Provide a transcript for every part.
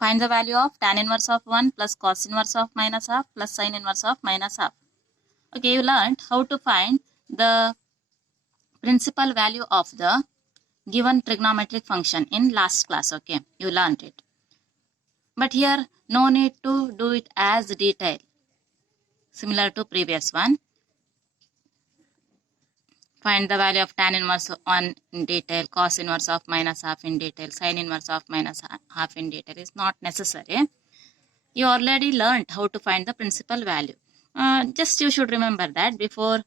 Find the value of tan inverse of 1 plus cos inverse of minus half plus sin inverse of minus half. Okay, you learned how to find the principal value of the given trigonometric function in last class. Okay, you learned it. But here, no need to do it as detailed, similar to previous one. Find the value of tan inverse 1 in detail, cos inverse of minus half in detail, sin inverse of minus half in detail is not necessary. You already learned how to find the principal value. Just you should remember that before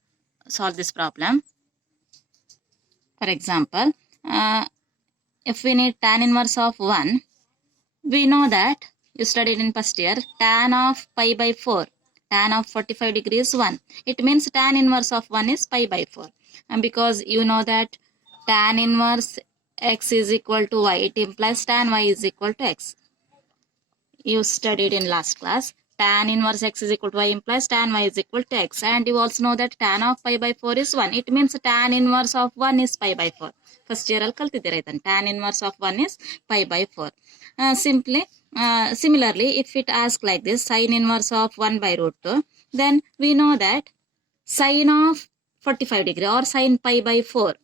solve this problem. For example, if we need tan inverse of 1, we know that you studied in first year, tan of pi by 4, tan of 45 degrees 1. It means tan inverse of 1 is pi by 4. And because you know that tan inverse x is equal to y, it implies tan y is equal to x. You studied in last class. Tan inverse x is equal to y implies tan y is equal to x. And you also know that tan of pi by 4 is 1. It means tan inverse of 1 is pi by 4. First year al kaltidira idan. Tan inverse of 1 is pi by 4. Similarly, if it asks like this, sin inverse of 1 by root 2, then we know that sin of 45 degree or sin pi by 4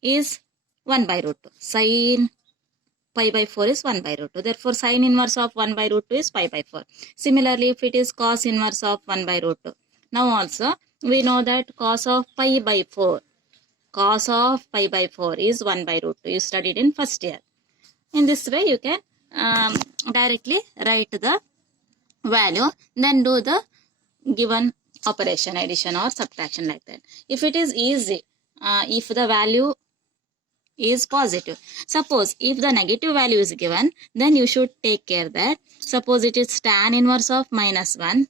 is 1 by root 2. Sin pi by 4 is 1 by root 2. Therefore, sin inverse of 1 by root 2 is pi by 4. Similarly, if it is cos inverse of 1 by root 2. Now also, we know that cos of pi by 4 is 1 by root 2. You studied in first year. In this way, you can directly write the value, then do the given operation, addition or subtraction like that. If it is easy, if the value is positive. Suppose if the negative value is given, then you should take care that suppose it is tan inverse of minus 1,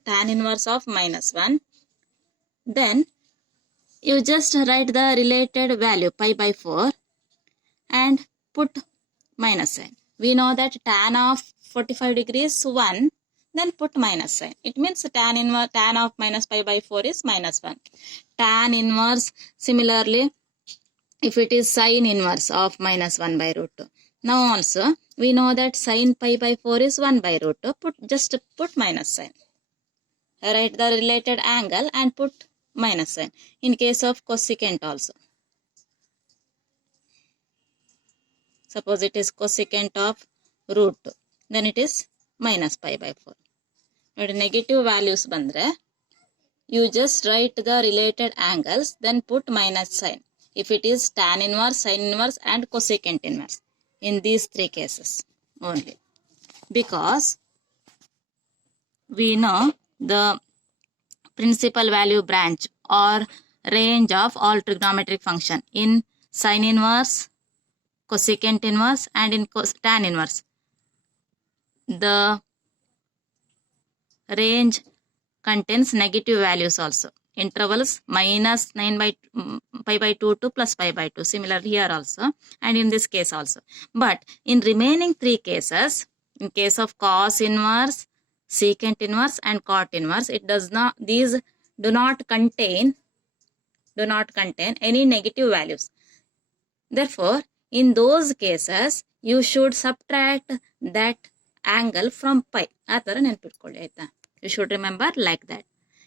then you just write the related value pi by 4 and put minus sign. We know that tan of 45 degrees 1, then put minus sign. It means tan of minus pi by 4 is minus 1. Tan inverse, similarly, if it is sin inverse of minus 1 by root 2. Now also, we know that sin pi by 4 is 1 by root 2. Just put minus sign. Write the related angle and put minus sign. In case of cosecant also. Suppose it is cosecant of root 2. Then it is minus pi by 4. But negative values bandre, you just write the related angles, then put minus sign. If it is tan inverse, sin inverse and cosecant inverse. In these three cases only. Because we know the principal value branch or range of all trigonometric function in sin inverse, cosecant inverse and in tan inverse. The range contains negative values also. Intervals minus 9 by pi by 2 to plus pi by 2. Similar here also and in this case also. But in remaining three cases, in case of cos inverse, secant inverse and cot inverse, these do not contain any negative values. Therefore, in those cases, you should subtract that angle from pi. You should remember like that.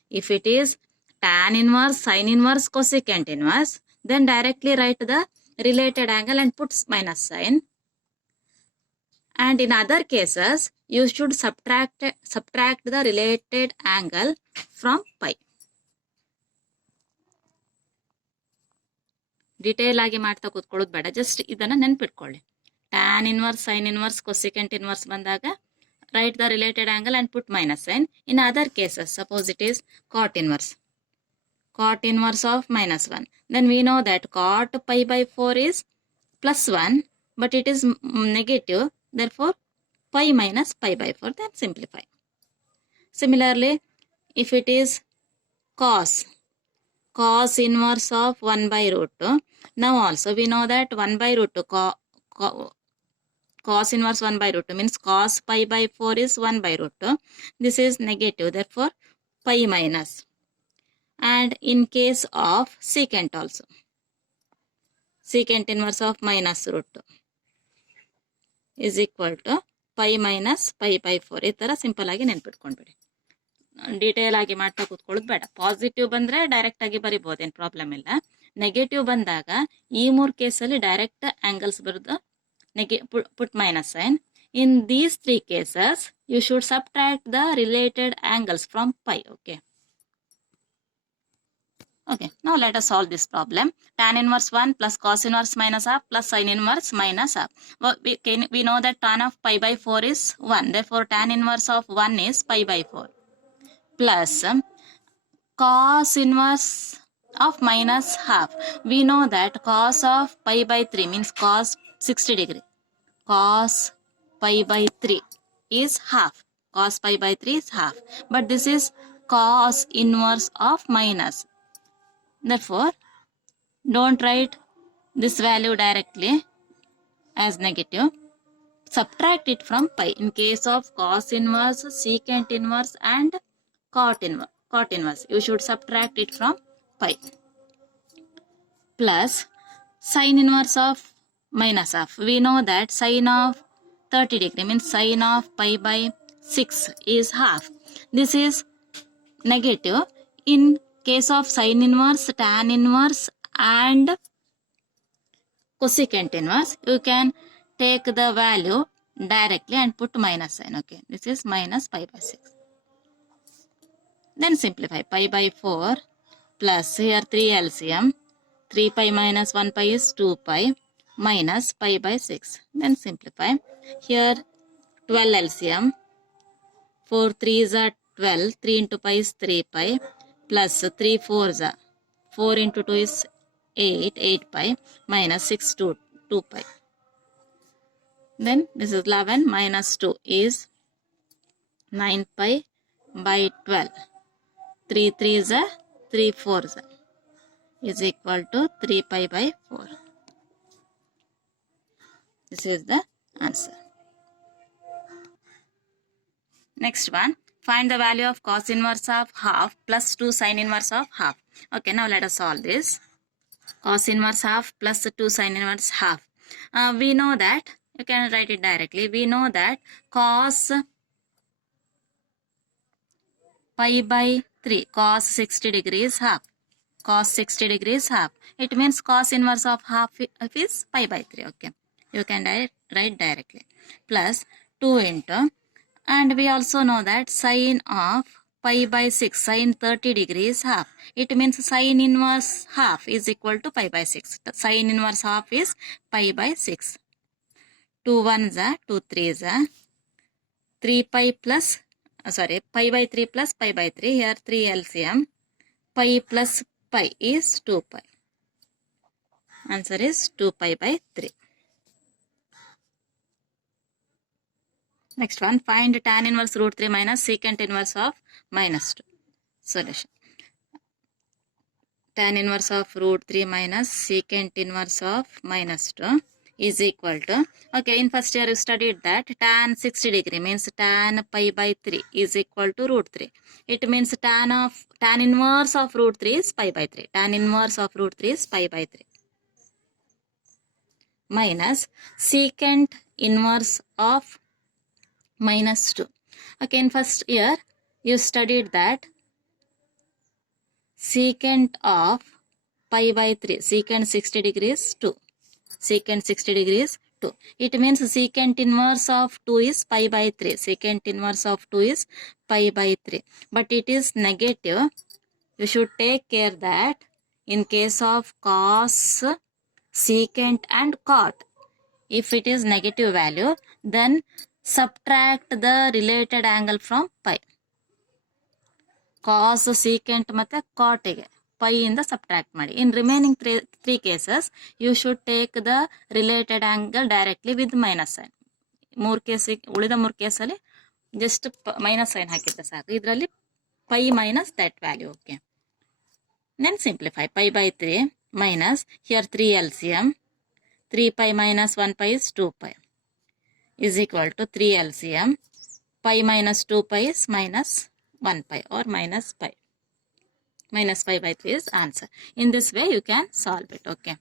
If it is tan inverse, sin inverse, cosecant inverse, then directly write the related angle and put minus sign. And in other cases, you should subtract the related angle from pi. Detail ಆಗಿ ಮಾಡ್ತಾ ಕೂತ್ಕೊಳ್ಳೋದು ಬೇಡ, just ಇದನ್ನ ನೆನಪಿಟ್ಕೊಳ್ಳಿ. Tan inverse, sin inverse, cosecant inverse ಬಂದಾಗ write the related angle and put minus sign. In other cases, suppose it is cot inverse of minus 1. Then we know that cot pi by 4 is plus 1, but it is negative. Therefore, pi minus pi by 4, then simplify. Similarly, if it is cos inverse of 1 by root 2. Now also we know that 1 by root 2, cos inverse 1 by root 2 means cos pi by 4 is 1 by root 2. This is negative, therefore pi minus. And in case of secant also, secant inverse of minus root 2 is equal to pi minus pi by 4 ಈ ಥರ simple ಆಗಿ ನೆನ್ಪಿಟ್ಕೊಂಡ್ಬಿಡಿ. Detail ಆಗಿ ಮಾಡ್ತಾ ಕೂತ್ಕೊಳ್ಳೋದು ಬೇಡ. Positive ಬಂದರೆ direct ಆಗಿ ಬರಿಬೋದು, ಏನು ಪ್ರಾಬ್ಲಮ್ ಇಲ್ಲ. ನೆಗೆಟಿವ್ ಬಂದಾಗ ಈ 3 ಕೇಸಲ್ಲಿ ಡೈರೆಕ್ಟ್ ಆ್ಯಂಗಲ್ಸ್ ಬರೋದು put minus sign. In these 3 cases, you should subtract the related angles from pi. Okay, now let us solve this problem. Tan inverse 1 plus cos inverse minus half plus sin inverse minus half. Well, we know that tan of pi by 4 is 1. Therefore, tan inverse of 1 is pi by 4. Plus cos inverse of minus half. We know that cos of pi by 3 means cos 60 degree. Cos pi by 3 is half. Cos pi by 3 is half. But this is cos inverse of minus. Therefore, don't write this value directly as negative. Subtract it from pi. In case of cos inverse, secant inverse and cot inverse, you should subtract it from pi. Plus sin inverse of minus half. We know that sin of 30 degree means sin of pi by 6 is half. This is negative. In case of sin inverse, tan inverse and cosecant inverse, you can take the value directly and put minus sign. Okay, this is minus pi by 6. Then simplify. Pi by 4 plus here 3 LCM. 3 pi minus 1 pi is 2 pi minus pi by 6. Then simplify. Here 12 LCM. 4 3s are 12. 3 into pi is 3 pi. Plus 3 4s are 4 into 2 is 8 pi minus 6 2 pi. Then this is 11 minus 2 is 9 pi by 12. 3 3s are 3 4s are is equal to 3 pi by 4. This is the answer. Next one. Find the value of cos inverse of half plus 2 sin inverse of half. Okay, now let us solve this. Cos inverse half plus 2 sin inverse half. We know that, you can write it directly. We know that cos pi by 3, cos 60 degrees half. Cos 60 degrees half. It means cos inverse of half is pi by 3. Okay, you can write directly. Plus 2 into, and we also know that sin of pi by 6, sin 30 degrees half. It means sin inverse half is equal to pi by 6. Sin inverse half is pi by 6. 2 1s are 2 3s are 3 pi plus, pi by 3 plus pi by 3. Here 3 LCM. Pi plus pi is 2 pi. Answer is 2 pi by 3. Next one, find tan inverse root 3 minus secant inverse of minus 2. Solution. Tan inverse of root 3 minus secant inverse of minus 2 is equal to, okay, in first year you studied that tan 60 degree means tan pi by 3 is equal to root 3. It means tan inverse of root 3 is pi by 3. Tan inverse of root 3 is pi by 3. Minus secant inverse of minus 2. Okay, in first year you studied that secant of pi by 3, secant 60 degrees 2. Secant 60 degrees 2. It means secant inverse of 2 is pi by 3. Secant inverse of 2 is pi by 3. But it is negative. You should take care that in case of cos, secant and cot, if it is negative value, then subtract the related angle from pi. Cos, secant ಮತ್ತೆ cot ಗೆ pi ಇಂದ subtract ಮಾಡಿ. In remaining three cases, you should take the related angle directly with minus sign. ಉಳಿದ 3 ಕೇಸಲ್ಲಿ just minus sign ಹಾಕಿದ್ರೆ ಸಾಕು. ಇದರಲ್ಲಿ pi minus that value. Okay. Then simplify. Pi by 3 minus, here 3 LCM. 3 pi minus 1 pi is 2 pi. Is equal to 3 LCM. Pi minus 2 pi is minus 1 pi or minus pi. Minus pi by 3 is answer. In this way you can solve it. Okay.